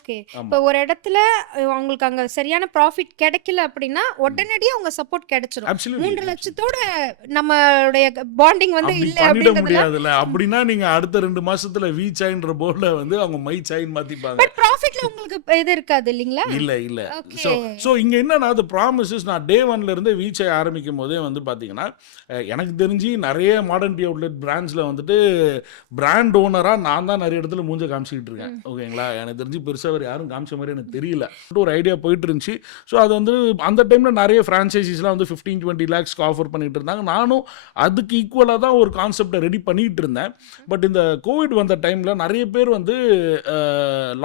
Okay. ஆமா. இப்போ ஒரு இடத்துல அவங்களுக்கு அங்க சரியான ப்ராஃபிட் கிடைக்கல அப்படின்னா, உடனடியா உங்க சப்போர்ட் கிடைச்சிரும். அப்சல்யூட்லி. 3,00,000தோட நம்மளுடைய பாண்டிங் வந்து அப்படி இல்ல பண்ணிட அப்படின்றதுல முடியாதுல்ல. அப்படின்னா நீங்க அடுத்த 2 மாசத்துல வி சாய்ன்ற போர்ட்ல வந்து அவங்க மை சாய்ன்னு மாத்திப்பாங்க. பட் ப்ராஃபிட்ல உங்களுக்கு இது இருக்காது இல்லீங்களா? இல்ல, இல்ல. ஓகே. ஸோ ஸோ இங்க என்னன்னா, அது ப்ராமிசஸ் நான் டே 1ல இருந்தே வி சாய் ஆரம்பிக்கும்போதே வந்து பார்த்தீங்கன்னா, எனக்கு தெரிஞ்சு நெறைய மாடர்ன் டீ அவுட்லெட் பிராண்ட்ஸ்ல வந்துட்டு பிராண்ட் ஓனரா நான் தான் நெறைய இடத்துல மூஞ்ச காமிச்சுக்கிட்டு இருக்கேன். ஓகேங்களா? எனக்கு தெரிஞ்சு பெருசா வேற யாரும் காமிச்ச மாரி எனக்கு தெரியல. ஒரு ஐடியா போயிட்டு இருந்துச்சு. ஸோ அது வந்து அந்த டைம்ல நெறைய ஃப்ரான்ச்சைஸிஸ்லாம் வந்து 15, 20 லேக்ஸ்க்கு ஆஃபர் பண்ணிட்டு இருந்தாங்க. நானும் அதுக்கு ஈக்குவலா தான் ஒரு கான்செப்ட்ட ரெடி பண்ணிட்டு இருந்தேன். பட் இந்த கோவிட் வந்த டைம்ல நெறைய பேர் வந்து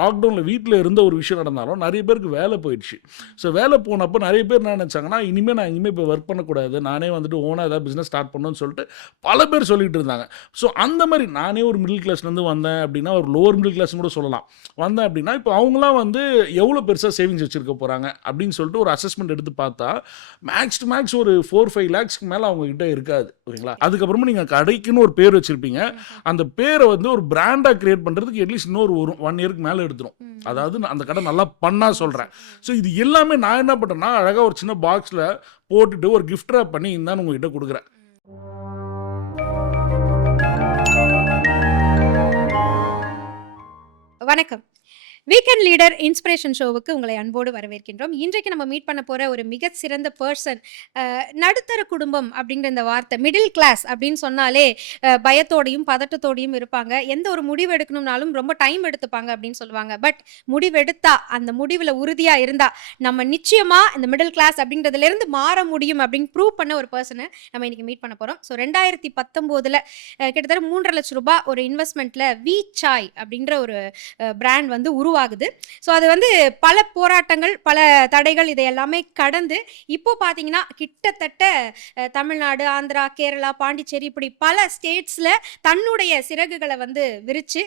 லாக்டவுன்ல வீட்ல இருந்த ஒரு விஷயம் நடந்தாலும் நெறைய பேருக்கு வேலை போயிடுச்சு. ஸோ வேலை போனப்போ நெறைய பேர் என்ன நினைச்சாங்கன்னா, நான் இனிமே இப்போ ஒர்க் பண்ணக்கூடாது. நானே வந்துட்டு ஓனா ஏதாவது பிசினஸ் ஸ்டார்ட் பண்ணணும்னு சொல்லிட்டு பல பேர் சொல்லிட்டு இருந்தாங்க. ஸோ அந்த மாதிரி நானே ஒரு மிடில் கிளாஸ்லேருந்து வந்தேன் அப்படின்னா, ஒரு லோவர் மிடில் கிளாஸ்னு கூட சொல்லலாம். வந்தேன் அப்படின்னா, இப்போ அவங்களாம் வந்து எவ்வளோ பெருசாக சேவிங்ஸ் வச்சிருக்க போகிறாங்க அப்படின்னு சொல்லிட்டு ஒரு அசஸ்மெண்ட் எடுத்து பார்த்தா, மேக்ஸ் டு மேக்ஸ் ஒரு 4-5 லேக்ஸ்க்கு மேலே அவங்க கிட்ட இருக்காது. ஓகேங்களா? அதுக்கப்புறமா நீங்கள் கடைக்குன்னு ஒரு பேர் வச்சிருப்பீங்க. அந்த பேரை வந்து ஒரு பிராண்டாக கிரியேட் பண்ணுறதுக்கு அட்லீஸ்ட் இன்னொரு 1 இயருக்கு மேலே எடுத்துரும். அதாவது அந்த கடை நல்லா பண்ணா சொல்கிறேன். ஸோ இது எல்லாமே நான் என்ன பண்ணுறேன்னா, அழகாக ஒரு சின்ன பாக்ஸில் போட்டுட்டு ஒரு கிஃப்ட் ரேப் பண்ணி இந்தான்னு உங்ககிட்ட கொடுக்குறேன். வணக்கம். வீக்கெண்ட் லீடர் இன்ஸ்பிரேஷன் ஷோவுக்கு உங்களை அன்போடு வரவேற்கின்றோம். இன்றைக்கு நம்ம மீட் பண்ண போற ஒரு மிக சிறந்த பர்சன். நடுத்தர குடும்பம் அப்படிங்கிற இந்த வார்த்தை, மிடில் கிளாஸ் அப்படின்னு சொன்னாலே பயத்தோடையும் பதட்டத்தோடையும் இருப்பாங்க. எந்த ஒரு முடிவு எடுக்கணும்னாலும் ரொம்ப டைம் எடுத்துப்பாங்க அப்படின்னு சொல்லுவாங்க. பட் முடிவெடுத்தா, அந்த முடிவில் உறுதியாக இருந்தா நம்ம நிச்சயமா இந்த மிடில் கிளாஸ் அப்படிங்கிறதுலேருந்து மாற முடியும் அப்படின்னு ப்ரூவ் பண்ண ஒரு பர்சனை நம்ம இன்னைக்கு மீட் பண்ண போகிறோம். ஸோ 2019 கிட்டத்தட்ட 3,50,000 ரூபாய் ஒரு இன்வெஸ்ட்மெண்ட்டில் வி சாய் அப்படின்ற ஒரு பிராண்ட் வந்து உருவாகுது. ஸோ அது வந்து பல போராட்டங்கள், பல தடைகள், இதை எல்லாமே கடந்து இப்போ பார்த்தீங்கன்னா கிட்டத்தட்ட தமிழ்நாடு, ஆந்திரா, கேரளா, பாண்டிச்சேரி இப்படி பல ஸ்டேட்ஸில் தன்னுடைய சிறகுகளை வந்து விரித்து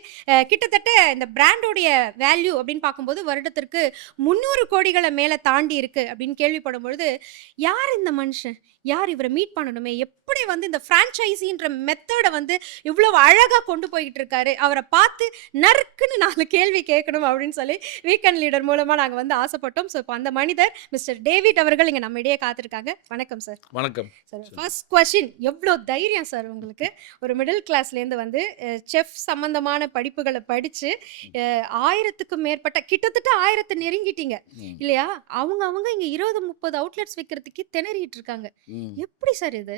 கிட்டத்தட்ட இந்த பிராண்டோடைய வேல்யூ அப்படின்னு பார்க்கும்போது வருடத்திற்கு 300 கோடிகளை மேலே தாண்டி இருக்கு அப்படின்னு கேள்விப்படும் பொழுது, யார் இந்த மனுஷன், யார் இவரை மீட் பண்ணணுமே, எப்படி வந்து இந்த ஃப்ரான்ச்சைசின்ற மெத்தடை வந்து இவ்வளவு அழகாக கொண்டு போய்கிட்டு இருக்காரு, அவரை பார்த்து நறுக்குன்னு 4 கேள்வி கேட்கணும் அப்படின்னு சொல்லி வீக்கெண்ட் லீடர் மூலமாக நாங்கள் வந்து ஆசைப்பட்டோம். ஸோ இப்போ அந்த மனிதர் மிஸ்டர் டேவிட் அவர்கள் இங்கே நம்ம இடையே காத்திருக்காங்க. வணக்கம் சார். வணக்கம் சார், ஃபர்ஸ்ட் கொஸ்டின், எவ்வளோ தைரியம் சார் உங்களுக்கு? ஒரு மிடில் கிளாஸ்லேருந்து வந்து செஃப் சம்பந்தமான படிப்புகளை படித்து 1000க்கும் மேற்பட்ட, கிட்டத்தட்ட 1000 நெருங்கிட்டீங்க இல்லையா? அவங்க இங்கே 20-30 அவுட்லெட்ஸ் வைக்கிறதுக்கு திணறிட்டு இருக்காங்க. எப்படி சார் இது?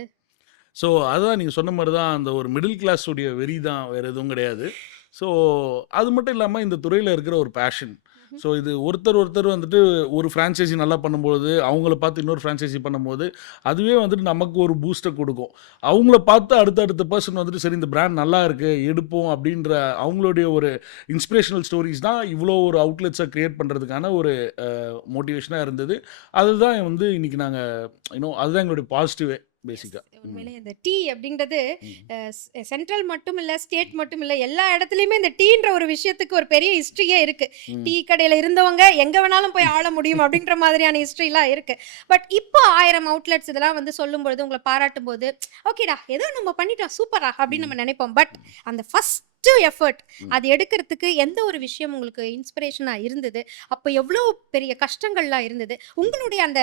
ஸோ அதுதான் நீங்கள் சொன்ன மாதிரி தான், அந்த ஒரு மிடில் கிளாஸ் உடைய வெறி தான், வேறு எதுவும் கிடையாது. ஸோ அது மட்டும் இல்லாமல் இந்த துறையில் இருக்கிற ஒரு பேஷன். ஸோ இது ஒருத்தர் வந்துட்டு ஒரு ஃப்ரான்ச்சைசி நல்லா பண்ணும்போது, அவங்கள பார்த்து இன்னொரு ஃப்ரான்ச்சைசி பண்ணும்போது, அதுவே வந்துட்டு நமக்கு ஒரு பூஸ்டை கொடுக்கும். அவங்கள பார்த்து அடுத்த பர்சன் வந்துட்டு சரி இந்த பிராண்ட் நல்லா இருக்குது எடுப்போம் அப்படின்ற அவங்களுடைய ஒரு இன்ஸ்பிரேஷனல் ஸ்டோரிஸ் தான் இவ்வளோ ஒரு அவுட்லெட்ஸை க்ரியேட் பண்ணுறதுக்கான ஒரு மோட்டிவேஷனாக இருந்தது. அதுதான் வந்து இன்றைக்கி நாங்கள் அதுதான் எங்களுடைய பாசிட்டிவே பேசிக்காக. உண்மையிலே இந்த டீ அப்படின்றது சென்ட்ரல் மட்டும் இல்லை, ஸ்டேட் மட்டும் இல்லை, எல்லா இடத்துலையுமே இந்த டீன்ற ஒரு விஷயத்துக்கு ஒரு பெரிய ஹிஸ்ட்ரியே இருக்கு. டீ கடையில் இருந்தவங்க எங்க வேணாலும் போய் ஆள முடியும் அப்படின்ற மாதிரியான ஹிஸ்ட்ரிலாம் இருக்கு. பட் இப்போ 1000 அவுட்லெட்ஸ் இதெல்லாம் வந்து சொல்லும் பொழுது, உங்களை பாராட்டும் போது, ஓகேடா ஏதோ நம்ம பண்ணிட்டோம் சூப்பரா அப்படின்னு நம்ம நினைப்போம். பட் அந்த ஃபர்ஸ்ட் எஃபர்ட் அது எடுக்கிறதுக்கு எந்த ஒரு விஷயம் உங்களுக்கு இன்ஸ்பிரேஷனா இருந்தது? அப்போ எவ்வளோ பெரிய கஷ்டங்கள்லாம் இருந்தது? உங்களுடைய அந்த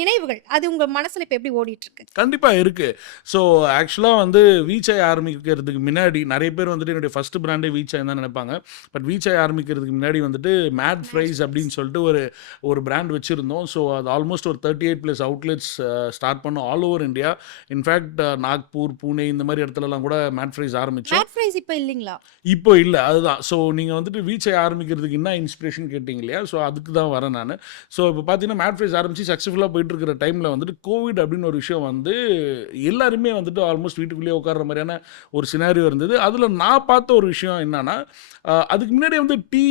நினைவுகள் அது உங்க மனசுல இப்போ எப்படி ஓடிட்டு இருக்கு? கண்டிப்பாக இருக்குது. ஸோ ஆக்சுவலாக வந்து வி சாய் ஆரம்பிக்கிறதுக்கு முன்னாடி நிறைய பேர் வந்துட்டு என்னுடைய ஃபர்ஸ்ட் பிராண்டே வி சாய் தான் நினைப்பாங்க. பட் வி சாய் ஆரம்பிக்கிறதுக்கு முன்னாடி வந்துட்டு மேட் ஃப்ரைஸ் அப்படின்னு சொல்லிட்டு ஒரு பிராண்ட் வச்சுருந்தோம். ஸோ அது ஆல்மோஸ்ட் ஒரு 38+ அவுட்லெட்ஸ் ஸ்டார்ட் பண்ணோம் all over India. In fact Nagpur, Pune இந்த மாதிரி இடத்துலலாம் கூட மேட் ஃப்ரைஸ் ஆரம்பித்தோம். மேட் ஃப்ரைஸ் இப்போ இல்லைங்களா? இப்போ இல்லை, அதுதான். ஸோ நீங்கள் வந்துட்டு வி சாய் ஆரம்பிக்கிறதுக்கு என்ன இன்ஸ்பிரேஷன் கேட்டிங்க இல்லையா? ஸோ அதுக்கு தான் வரேன் நான். ஸோ இப்போ பார்த்தீங்கன்னா மேட் ஃப்ரைஸ் ஆரம்பித்து சக்ஸஸ்ஃபுல்லாக போயிட்டு இருக்கிற டைமில் வந்துட்டு கோவிட் அப்படின்னு ஒரு விஷயம் வந்து எல்லாருமே வந்துட்டு ஆல்மோஸ்ட் வீட்டுக்குள்ளேயே உட்கார்ற மாதிரியான ஒரு சினாரியோ இருந்தது. அதில் நான் பார்த்த ஒரு விஷயம் என்னன்னா, அதுக்கு முன்னாடி வந்து டீ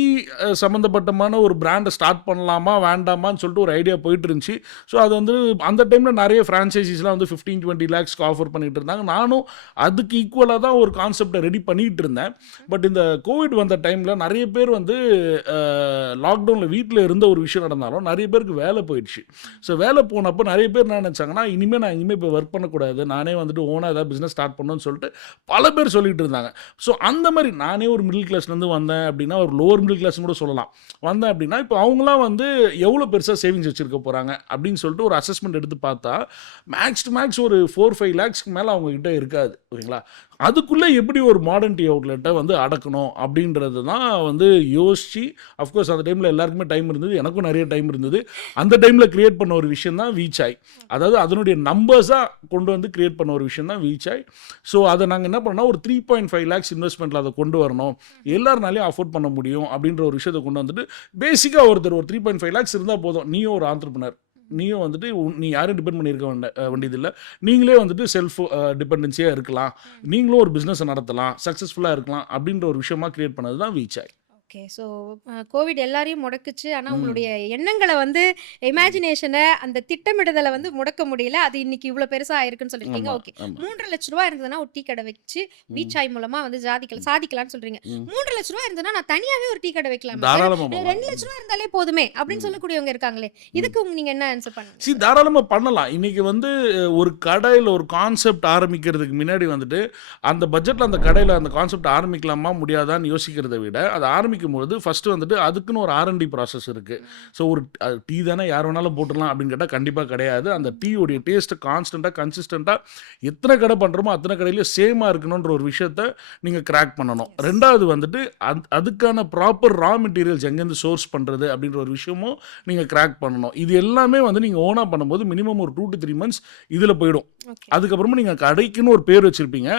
சம்மந்தப்பட்டமான ஒரு பிராண்டை ஸ்டார்ட் பண்ணலாமா வேண்டாமான்னு சொல்லிட்டு ஒரு ஐடியா போயிட்டு இருந்துச்சு. ஸோ அது வந்து அந்த டைமில் நிறைய ஃப்ரான்ச்சைசிஸ்லாம் வந்து 15-20 லேக்ஸ்க்கு ஆஃபர் பண்ணிட்டு இருந்தாங்க. நானும் அதுக்கு ஈக்குவலாக தான் ஒரு கான்செப்டை ரெடி பண்ணிட்டு பண்ணிட்டு இருந்தேன். பட் இந்த கோவிட் வந்த டைமில் நிறைய பேர் வந்து லாக்டவுனில் வீட்டில் இருந்த ஒரு விஷயம் நடந்தாலும் நிறைய பேருக்கு வேலை போயிடுச்சு. ஸோ வேலை போனப்போ நிறைய பேர் என்ன நினச்சாங்கன்னா, இனிமேல் நான் இனிமேல் இப்போ ஒர்க் பண்ணக்கூடாது, நானே வந்துட்டு ஓனாக ஏதாவது பிஸ்னஸ் ஸ்டார்ட் பண்ணணும்னு சொல்லிட்டு பல பேர் சொல்லிட்டு இருந்தாங்க. ஸோ அந்த மாதிரி நானே ஒரு மிடில் கிளாஸ்லேருந்து வந்தேன் அப்படின்னா, ஒரு லோவர் மிடில் கிளாஸ்னு கூட சொல்லலாம், வந்தேன் அப்படின்னா இப்போ அவங்களாம் வந்து எவ்வளோ பெருசாக சேவிங்ஸ் வச்சுருக்க போகிறாங்க அப்படின்னு சொல்லிட்டு ஒரு அசஸ்மெண்ட் எடுத்து பார்த்தா மேக்ஸ் டு மேக்ஸ் ஒரு 4-5 லேக்ஸ்க்கு மேலே அவங்ககிட்ட இருக்காது. ஓகேங்களா? அதுக்குள்ளே எப்படி ஒரு மாடர்ன் டீ அவுட்லெட்டை வந்து அடக்கணும் அப்படின்றது தான் வந்து யோசிச்சு, அஃப்கோர்ஸ் அந்த டைமில் எல்லாருக்குமே டைம் இருந்தது, எனக்கும் நிறைய டைம் இருந்தது. அந்த டைமில் கிரியேட் பண்ண ஒரு விஷயம் தான் வீச்சாய். அதாவது அதனுடைய நம்பர்ஸாக கொண்டு வந்து கிரியேட் பண்ண ஒரு விஷயம் தான் வீச்சாய். ஸோ அதை நாங்கள் என்ன பண்ணோம்னா ஒரு 3.5 லேக்ஸ் இன்வெஸ்ட்மெண்ட்டில் அதை கொண்டு வரணும், எல்லாருனாலையும் அஃபோர்ட் பண்ண முடியும் அப்படின்ற ஒரு விஷயத்தை கொண்டு வந்துட்டு பேசிக்காக ஒருத்தர் ஒரு 3.5 லேக்ஸ் இருந்தால் போதும், நீயும் ஒரு ஆண்டர்பிரனர், நீயும் வந்துட்டு நீ யாரும் டிபெண்ட் பண்ணியிருக்க வேண்டியதில்லை, நீங்களே வந்துட்டு செல்ஃப் டிபெண்டன்சியாக இருக்கலாம், நீங்களும் ஒரு பிஸ்னஸை நடத்தலாம், சக்ஸஸ்ஃபுல்லாக இருக்கலாம் அப்படின்ற ஒரு விஷயமா கிரியேட் பண்ணது தான் வீச்சாய். ஓகே. ஸோ கோவிட் எல்லாரையும் முடக்குச்சு. ஆனால் உங்களுடைய எண்ணங்களை வந்து இமேஜினேஷனை அந்த திட்டமிடுதலை வந்து முடக்க முடியல. அது இன்னைக்கு இவ்வளோ பெருசாக ஆயிருக்குன்னு சொல்லியிருக்கீங்க. ஓகே. 3.5 லட்ச ரூபா இருந்ததுன்னா ஒரு டீ கடை வச்சு வீச்சாய் மூலமாக வந்து சாதிக்கலாம்னு சொல்றீங்க. 3 லட்ச ரூபா இருந்ததுன்னா நான் தனியாகவே ஒரு டீ கடை வைக்கலாம், 2 லட்ச ரூபா இருந்தாலே போதுமே அப்படின்னு சொல்லக்கூடியவங்க இருக்காங்களே, இதுக்கு நீங்க என்ன ஆன்சர் பண்ணுங்க? தாராளமாக பண்ணலாம். இன்னைக்கு வந்து ஒரு கடையில் ஒரு கான்செப்ட் ஆரம்பிக்கிறதுக்கு முன்னாடி வந்துட்டு அந்த பட்ஜெட்டில் அந்த கடையில் அந்த கான்செப்ட் ஆரம்பிக்கலாமா முடியாதான்னு யோசிக்கிறத விட அதை ஆரம்பிக்கும்போது ஃபஸ்ட்டு வந்துட்டு அதுக்குன்னு ஒரு R&D ப்ராசஸ் இருக்குது. ஸோ ஒரு டீ தானே யார் வேணாலும் போட்டுடலாம் அப்படின்னு கேட்டால் கண்டிப்பாக கிடையாது. அந்த டீயோடைய டேஸ்ட்டை கான்ஸ்டண்ட்டாக கன்சிஸ்டண்ட்டாக எத்தனை கடை பண்ணுறோமோ அத்தனை கடையிலையும் சேமாக இருக்கணுன்ற ஒரு விஷயத்த நீங்கள் கிராக் பண்ணணும். ரெண்டாவது வந்துட்டு அதுக்கான ப்ராப்பர் ரா மெட்டீரியல்ஸ் எங்கேருந்து சோர்ஸ் பண்ணுறது அப்படின்ற ஒரு விஷயமும் நீங்கள் கிராக் பண்ணணும். இது எல்லாமே வந்து நீங்கள் ஓனாக பண்ணும்போது மினிமம் ஒரு 2 to 3 months இதில் போயிடும். அதுக்கப்புறமா நீங்கள் கடைக்குன்னு ஒரு பேர் வச்சுருப்பீங்க,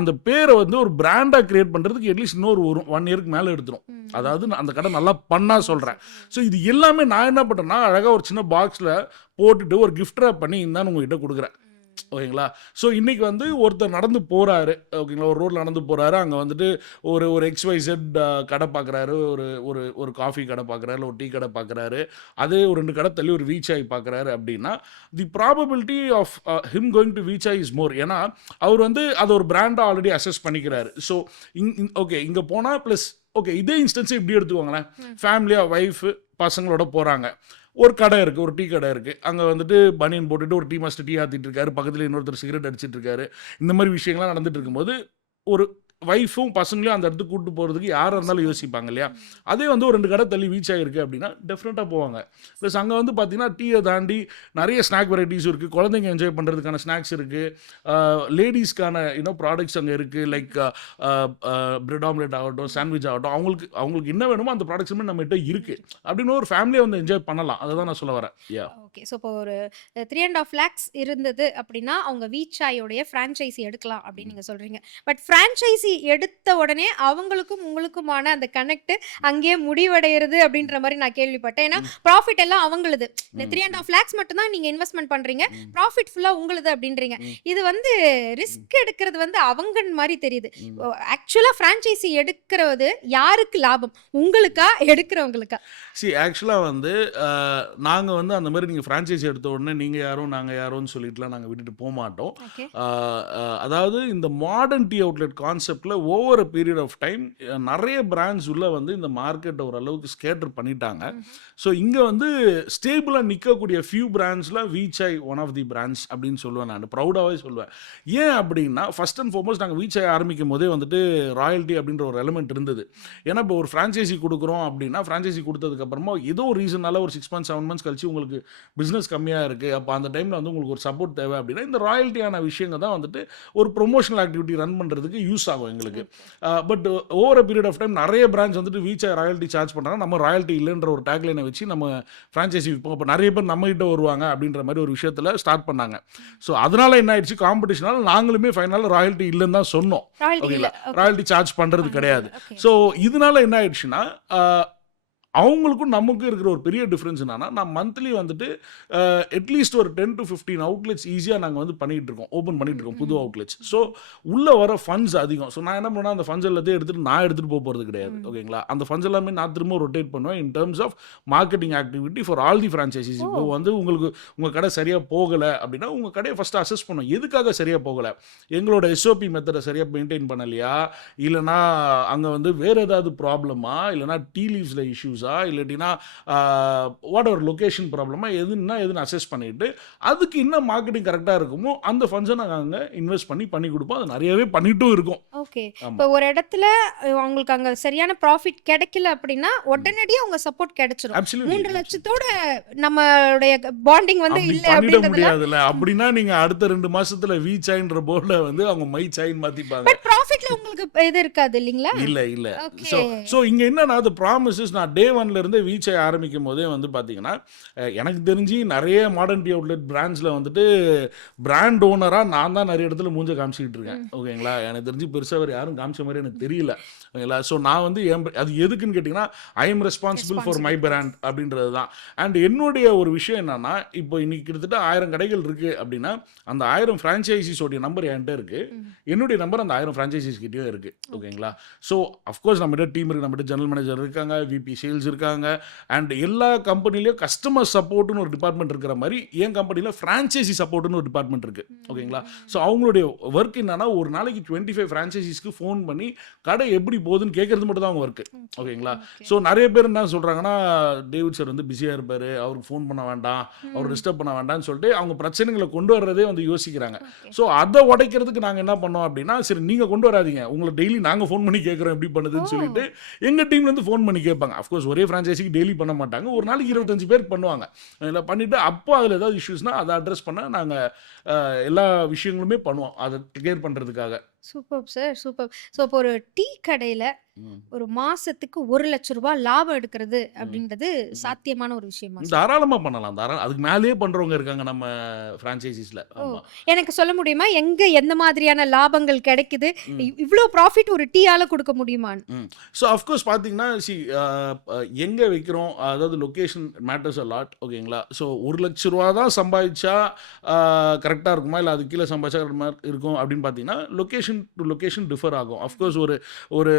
அந்த பேரை வந்து ஒரு பிராண்டாக கிரியேட் பண்ணுறதுக்கு அட்லீஸ்ட் இன்னொரு 1 yearக்கு மேலே எடுத்துரும். அதாவது அந்த கடை நல்லா பண்ணா சொல்கிறேன். ஸோ இது எல்லாமே நான் என்ன பண்ணுறேன்னா அழகாக ஒரு சின்ன பாக்ஸில் போட்டுட்டு ஒரு கிஃப்ட் ரேப் பண்ணி இந்தான்னு உங்ககிட்ட கொடுக்குறேன். ஓகேங்களா? ஸோ இன்றைக்கி வந்து ஒருத்தர் நடந்து போகிறாரு, ஓகேங்களா, ஒரு ரோட்டில் நடந்து போகிறாரு, அங்கே வந்துட்டு ஒரு XYZ கடை பார்க்குறாரு, ஒரு காஃபி கடை பார்க்குறாரு, ஒரு டீ கடை பார்க்குறாரு, அதே ஒரு 2 கடை தள்ளி ஒரு வீச்சாய் பார்க்குறாரு அப்படின்னா the probability of him going to வீச்சாய் இஸ் மோர். ஏன்னா அவர் வந்து அதை ஒரு பிராண்டாக ஆல்ரெடி அசஸ் பண்ணிக்கிறாரு. ஸோ ஓகே இங்கே போனால் ப்ளஸ் ஓகே இதே இன்ஸ்டன்ஸை இப்படி எடுத்துக்கோங்களேன், ஃபேமிலியாக ஒய்ஃபு பசங்களோட போகிறாங்க, ஒரு கடை இருக்குது, ஒரு டீ கடை இருக்குது, அங்கே வந்துட்டு பனியன் போட்டுட்டு ஒரு டீ மாஸ்டர் டீ ஆற்றிட்டு இருக்காரு, பக்கத்தில் இன்னொருத்தர் சிகரெட் அடிச்சிட்டு இருக்காரு, இந்த மாதிரி விஷயங்கள்லாம் நடந்துட்டு இருக்கும்போது ஒரு ஒய்ஃபும் பசங்களையும் அந்த இடத்துக்கு கூப்பிட்டு போகிறதுக்கு யாராக இருந்தாலும் யோசிப்பாங்க இல்லையா? அதே வந்து ஒரு 2 கடை தள்ளி வீச் ஆகிருக்கு அப்படின்னா டெஃபினட்டாக போவாங்க. ப்ளஸ் அங்கே வந்து பார்த்தீங்கன்னா டீயை தாண்டி நிறைய ஸ்நாக் வெரைட்டிஸ் இருக்குது, குழந்தைங்க என்ஜாய் பண்ணுறதுக்கான ஸ்நாக்ஸ் இருக்குது, லேடிஸ்க்கான ப்ராடக்ட்ஸ் அங்கே இருக்குது, லைக் பிரெட் ஆம்லெட் ஆகட்டும், சாண்ட்விச் ஆகட்டும், அவங்களுக்கு என்ன வேணுமோ அந்த ப்ராடக்ட்ஸுமே நம்மகிட்ட இருக்குது அப்படின்னு ஒரு ஃபேமிலியை வந்து என்ஜாய் பண்ணலாம். அதை தான் நான் சொல்ல வரேன். ஓகே. ஸோ இப்போ ஒரு 3.5 lakhs இருந்தது அப்படின்னா அவங்க வீச்சாயோடைய ஃப்ரான்ச்சைசி எடுக்கலாம் அப்படின்னு நீங்கள் சொல்கிறீங்க. பட் ஃப்ரான்ச்சைசி எடுத்த உடனே அவங்களுக்கும் உங்களுக்குமான அந்த கனெக்ட் அங்கேயே முடிவடைகிறது அப்படின்ற மாதிரி நான் கேள்விப்பட்டேன். ஏன்னா ப்ராஃபிட் எல்லாம் அவங்களுது. இந்த 3.5 lakhs மட்டும் தான் நீங்கள் இன்வெஸ்ட்மெண்ட் பண்ணுறீங்க, ப்ராஃபிட் ஃபுல்லாக உங்களுது அப்படின்றீங்க. இது வந்து ரிஸ்க் எடுக்கிறது வந்து அவங்க மாதிரி தெரியுது. ஆக்சுவலாக ஃப்ரான்ச்சைசி எடுக்கிறது யாருக்கு லாபம், உங்களுக்கா எடுக்கிறவங்களுக்கா? ஆக்சுவலாக வந்து நாங்கள் வந்து அந்த மாதிரி நீங்கள் ஃப்ரான்ச்சைஸி எடுத்த உடனே நீங்கள் யாரும் நாங்கள் யாரோன்னு சொல்லிட்டுலாம் நாங்கள் விட்டுட்டு போக மாட்டோம். அதாவது இந்த மாடர்ன் டீ அவுட்லெட் கான்செப்டில் over a period of time நிறைய பிராண்ட்ஸ் உள்ள வந்து இந்த மார்க்கெட்டை ஓரளவுக்கு ஸ்கேட்டர் பண்ணிட்டாங்க. ஸோ இங்கே வந்து ஸ்டேபிளாக நிற்கக்கூடிய ஃபியூ பிராண்ட்ஸில் வீச்சாய் ஒன் ஆஃப் தி பிராண்ட்ஸ் அப்படின்னு சொல்லுவேன், நான் ப்ரௌடாகவே சொல்லுவேன். ஏன் அப்படின்னா ஃபர்ஸ்ட் அண்ட் ஃபார்மோஸ்ட் நாங்கள் வீச்சாய் ஆரம்பிக்கும் போதே வந்துட்டு ராயல்ட்டி அப்படின்ற ஒரு எலிமெண்ட் இருந்தது. ஏன்னா இப்போ ஒரு ஃப்ரான்ச்சைசி கொடுக்குறோம் அப்படின்னா ஃப்ரான்ச்சைசி கொடுத்ததுக்கப்புறமா ஏதோ ஒரு ரீசனால ஒரு 6 months 7 months கழிச்சு உங்களுக்கு பிஸ்னஸ் கம்மியாக இருக்குது, அப்போ அந்த டைமில் வந்து உங்களுக்கு ஒரு சப்போர்ட் தேவை அப்படின்னா இந்த ராயல்ட்டியான விஷயங்கள் தான் வந்துட்டு ஒரு ப்ரொமோஷனல் ஆக்டிவிட்டி ரன் பண்ணுறதுக்கு யூஸ் ஆகும் எங்களுக்கு. But over a period of time நிறைய பிரான்ச் வந்துட்டு வீச்சாய் ராயல்ட்டி சார்ஜ் பண்ணுறாங்க, நம்ம ராயல்ட்டி இல்லைன்ற ஒரு டேக்லைனை வச்சு நம்ம ஃப்ரான்ச்சைசி விற்போம், அப்போ நிறைய பேர் நம்மகிட்ட வருவாங்க அப்படின்ற மாதிரி ஒரு விஷயத்தில் ஸ்டார்ட் பண்ணாங்க. ஸோ அதனால என்ன ஆயிடுச்சு, காம்படிஷனால நாங்களுமே ஃபைனலாக ராயல்ட்டி இல்லைன்னு தான் சொன்னோம். ஓகேங்களா, ராயல்ட்டி சார்ஜ் பண்ணுறது கிடையாது. ஸோ இதனால என்ன ஆயிடுச்சுன்னா அவங்களுக்கும் நமக்கும் இருக்கிற ஒரு பெரிய டிஃப்ரென்ஸ் என்னன்னா, நான் மந்த்லி வந்துட்டு அட்லீஸ்ட் ஒரு 10 to 15 அவுட்லெட்ஸ் ஈஸியாக நாங்கள் வந்து பண்ணிட்டு இருக்கோம், ஓப்பன் பண்ணிட்டு இருக்கோம் புது அவுட்லெட்ஸ். ஸோ உள்ள வர ஃபண்ட்ஸ் அதிகம். ஸோ நான் என்ன பண்ணுவேன்னா, அந்த ஃபண்ட்ஸ் எல்லாத்தையும் நான் எடுத்துட்டு போகிறது கிடையாது. ஓகேங்களா, அந்த ஃபண்ட்ஸ் எல்லாமே நான் திரும்ப ரொட்டேட் பண்ணுவேன் in terms of marketing activity for all the franchises. இப்போ வந்து உங்களுக்கு உங்கள் கடை சரியாக போகலை அப்படின்னா உங்கள் கடையை ஃபஸ்ட்டு அசஸ் பண்ணும், எதுக்காக சரியாக போகலை, எங்களோட எஸ்ஓபி மெத்தடை சரியாக மெயின்டைன் பண்ணலையா, இல்லைனா அங்கே வந்து வேறு ஏதாவது ப்ராப்ளமா, இல்லைனா டீ லீவ்ஸில் இஷ்யூஸா, இல்லாட்டினா வாட் எவர் லொக்கேஷன் ப்ராப்ளமா, எதுன்னு அசஸ் பண்ணிவிட்டு அதுக்கு என்ன மார்க்கெட்டிங் கரெக்டாக இருக்குமோ அந்த ஃபண்ட்ஸை நாங்கள் அங்கே இன்வெஸ்ட் பண்ணி கொடுப்போம். அது நிறையவே பண்ணிட்டும் இருக்கோம். ஓகே, இப்போ ஒரு இடத்துல அவங்களுக்கு அங்கே சரியான ப்ராஃபிட் கிடைக்கல அப்படின்னா உடனடியாக அவங்க சப்போர்ட் கிடைச்சிரும். 3 லட்சத்தோட நம்மளுடைய பாண்டிங் வந்து அப்படி இல்லை பண்ணிட அப்படின்றதுல. முடியாதுல்ல. அப்படின்னா நீங்க அடுத்த 2 மாசத்துல வி சாயின்ற போர்டில் வந்து அவங்க மை சாயின் மாத்திப்பாங்க. பட் ப்ராஃபிட்ல உங்களுக்கு இது இருக்காது இல்லைங்களா? இல்ல. ஓகே. ஸோ இங்க என்னன்னா, அது ப்ராமிசஸ் நான் டே 1ல இருந்தே வி சாய் ஆரம்பிக்கும் போதே வந்து பாத்தீங்கன்னா, எனக்கு தெரிஞ்சு நிறைய மாடர்ன் டி அவுட்லெட் பிராண்ட்ஸ்ல வந்துட்டு பிராண்ட் ஓனரா நான் தான் நிறைய இடத்துல மூஞ்ச காமிச்சிக்கிட்டு இருக்கேன். ஓகேங்களா, எனக்கு தெரிஞ்சு பெருசா வேறு யாரும் காமிச்ச மாதிரி எனக்கு தெரியல. ஓகேங்களா, ஸோ நான் வந்து அது எதுக்குன்னு கேட்டிங்கன்னா, I am responsible for my brand அப்படின்றது தான். அண்ட் என்னுடைய ஒரு விஷயம் என்னன்னா, இப்போ இன்னைக்கு கிட்டத்தட்ட 1000 கடைகள் இருக்கு அப்படின்னா அந்த 1000 ஃப்ரான்ச்சைசிஸோடைய நம்பர் என்கிட்ட இருக்கு, என்னுடைய நம்பர் அந்த 1000 ஃப்ரான்ச்சைசிஸ் கிட்டயும் இருக்கு. ஓகேங்களா, ஸோ அஃப்கோர்ஸ் நம்மகிட்ட டீம் இருக்கு, நம்மகிட்ட ஜெனரல் மேனேஜர் இருக்காங்க, விபி சேல்ஸ் இருக்காங்க, அண்ட் எல்லா கம்பெனிலையும் கஸ்டமர் சப்போர்ட்னு ஒரு டிபார்ட்மெண்ட் இருக்கிற மாதிரி என் கம்பெனியில் ஃப்ரான்ச்சைசி சப்போர்ட்னு ஒரு டிபார்ட்மெண்ட் இருக்கு. ஓகேங்களா, ஸோ அவங்களுடைய ஒர்க் என்னன்னா, ஒரு நாளைக்கு 25 ஃப்ரான்ச்சைசிஸ்க்கு ஃபோன் பண்ணி கடை எப்படி போகுதுன்னு கேட்கறது மட்டும் தான் அவங்க ஒர்க்கு. ஓகேங்களா, ஸோ நிறைய பேர் என்ன சொல்றாங்கன்னா, டேவிட் சார் வந்து பிஸியாக இருப்பாரு, அவருக்கு ஃபோன் பண்ண வேண்டாம், அவர் டிஸ்டர்ப் பண்ண வேண்டாம்னு சொல்லிட்டு அவங்க பிரச்சனைகளை கொண்டு வர்றதே வந்து யோசிக்கிறாங்க. ஸோ அதை உடைக்கிறதுக்கு நாங்கள் என்ன பண்ணோம் அப்படின்னா, சரி நீங்கள் கொண்டு வராதீங்க, உங்களை டெய்லி நாங்கள் ஃபோன் பண்ணி கேட்குறோம் எப்படி பண்ணுதுன்னு சொல்லிட்டு எங்கள் டீம்லேருந்து ஃபோன் பண்ணி கேட்பாங்க. அஃப்கோர்ஸ் ஒரே ஃப்ரான்ச்சைசிக்கு டெய்லி பண்ண மாட்டாங்க, ஒரு நாளைக்கு 25 பேர் பண்ணுவாங்க. இல்லை பண்ணிவிட்டு அப்போ அதில் ஏதாவது இஷ்யூஸ்னால் அதை அட்ரஸ் பண்ண நாங்கள் எல்லா விஷயங்களுமே பண்ணுவோம், அதை கிளியர் பண்ணுறதுக்காக. Super sir, super. ஸோ இப்போ ஒரு டீ கடையில ஒரு மாசத்துக்கு 1 லட்ச ரூபாய் லாபம் எடுக்கிறது அப்படின்றது சாத்தியமான ஒரு விஷயமா சார்? தாராளமாக பண்ணலாம், அதுக்கு மேலேயே பண்ணுறவங்க இருக்காங்க நம்ம ஃப்ரான்ச்சைசிஸில். எனக்கு சொல்ல முடியுமா எந்த மாதிரியான லாபங்கள் கிடைக்குது, இவ்வளோ ப்ராஃபிட் ஒரு டீயால கொடுக்க முடியுமான்னு? ஸோ அஃப்கோர்ஸ் பார்த்தீங்கன்னா, எங்கே வைக்கிறோம், அதாவது லொக்கேஷன் மேட்டர்ஸ் அ லாட். ஓகேங்களா, ஸோ 1 லட்ச ரூபா தான் சம்பாதிச்சா கரெக்டாக இருக்குமா, இல்லை அது கீழே சம்பாதிச்சா இருக்கும் அப்படின்னு பார்த்தீங்கன்னா, லொக்கேஷன் டு லொக்கேஷன் டிஃபர் ஆகும். அஃப்கோர்ஸ் ஒரு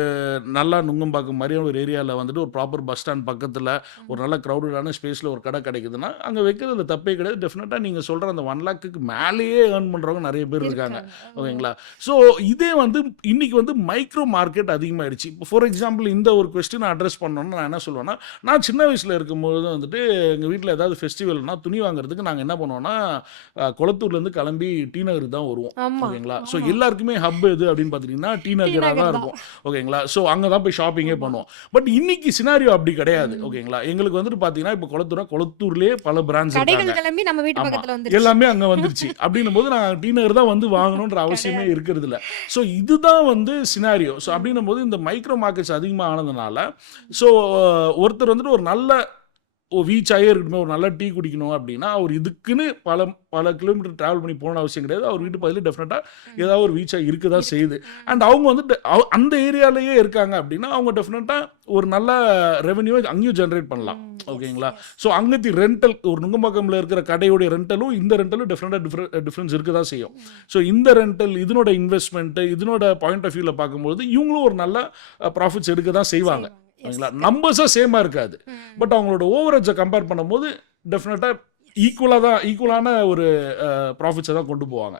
நல்லா நுங்கம்பாக்கம் மாதிரியான ஒரு ஏரியாவில் வந்துட்டு ஒரு ப்ராப்பர் பஸ் ஸ்டாண்ட் பக்கத்தில் ஒரு நல்ல க்ரௌடடான ஸ்பேஸில் ஒரு கடை கிடைக்குதுன்னா அங்கே வைக்கிறதுல தப்பே கிடையாது. டெஃபினட்டாக நீங்கள் சொல்கிற அந்த 1 லேக்குக்கு மேலேயே ஏர்ன் பண்ணுறவங்க நிறைய பேர் இருக்காங்க. ஓகேங்களா, ஸோ இதே வந்து இன்னைக்கு வந்து மைக்ரோ மார்க்கெட் அதிகமாகிடுச்சு. இப்போ ஃபார் எக்ஸாம்பிள் இந்த ஒரு கொஸ்டின் அட்ரஸ் பண்ணணும்னு நான் என்ன சொல்லுவேன்னா, நான் சின்ன வயசில் இருக்கும்போது வந்துட்டு எங்கள் வீட்டில் ஏதாவது ஃபெஸ்டிவல்னா துணி வாங்குறதுக்கு நாங்கள் என்ன பண்ணுவோம்னா, குளத்தூர்லேருந்து கிளம்பி டி நகருக்கு தான் வருவோம். ஓகேங்களா, ஸோ எல்லாருக்குமே ஹப் எது அப்படின்னு பார்த்தீங்கன்னா டி நகராக தான் இருக்கும். ஓகேங்களா, ஸோ அங்கே தான் போய் ஷாப்பிங்கே பண்ணுவோம். பட் இன்னைக்கு சினாரியோ அப்படி கிடையாது. ஓகேங்களா, எங்களுக்கு வந்துட்டு பார்த்தீங்கன்னா இப்போ குளத்தூர்லேயே பல பிராண்ட்ஸ் இருக்காங்க, எல்லாமே அங்கே வந்துருச்சு. அப்படின்னும் போது நான் டி நகர் தான் வந்து வாங்கணுன்ற அவசியமே இருக்கிறது இல்லை. ஸோ இதுதான் வந்து சினாரியோ. ஸோ அப்படின்னும் போது இந்த மைக்ரோ மார்க்கெட்ஸ் அதிகமாக ஆனதுனால, ஸோ ஒருத்தர் வந்துட்டு ஒரு நல்ல வீச்சாயே இருக்கணுமே, ஒரு நல்ல டீ குடிக்கணும் அப்படின்னா அவர் இதுக்குன்னு பல கிலோமீட்டர் ட்ராவல் பண்ணி போகணும் அவசியம் கிடையாது. அவர் வீட்டு பக்கத்தில் டெஃபினட்டாக ஏதாவது ஒரு வீச்சா இருக்க தான் செய்யுது. அண்ட் அவங்க வந்துட்டு அந்த ஏரியாலேயே இருக்காங்க அப்படின்னா அவங்க டெஃபினட்டாக ஒரு நல்ல ரெவன்யூவை அங்கேயும் ஜென்ரேட் பண்ணலாம். ஓகேங்களா, ஸோ அங்கத்தி ரெண்டல் ஒரு நுங்கம்பாக்கம்ல இருக்கிற கடையோடைய ரெண்டலும் இந்த ரெண்டலும் டெஃபினட்டாக டிஃப்ரென்ஸ் இருக்க தான் செய்யும். ஸோ இந்த ரெண்டல் இதனோட இன்வெஸ்ட்மெண்ட்டு இதனோட பாயிண்ட் ஆஃப் வியூவில் பார்க்கும்போது இவங்களும் ஒரு நல்ல ப்ராஃபிட்ஸ் எடுக்க தான் செய்வாங்க. ஓகேங்களா, நம்பர்ஸாக சேமாக இருக்காது, பட் அவங்களோட ஓவரேஜை கம்பேர் பண்ணும்போது டெஃபினட்டாக ஈக்குவலான ஒரு ப்ராஃபிட்ஸை தான் கொண்டு போவாங்க.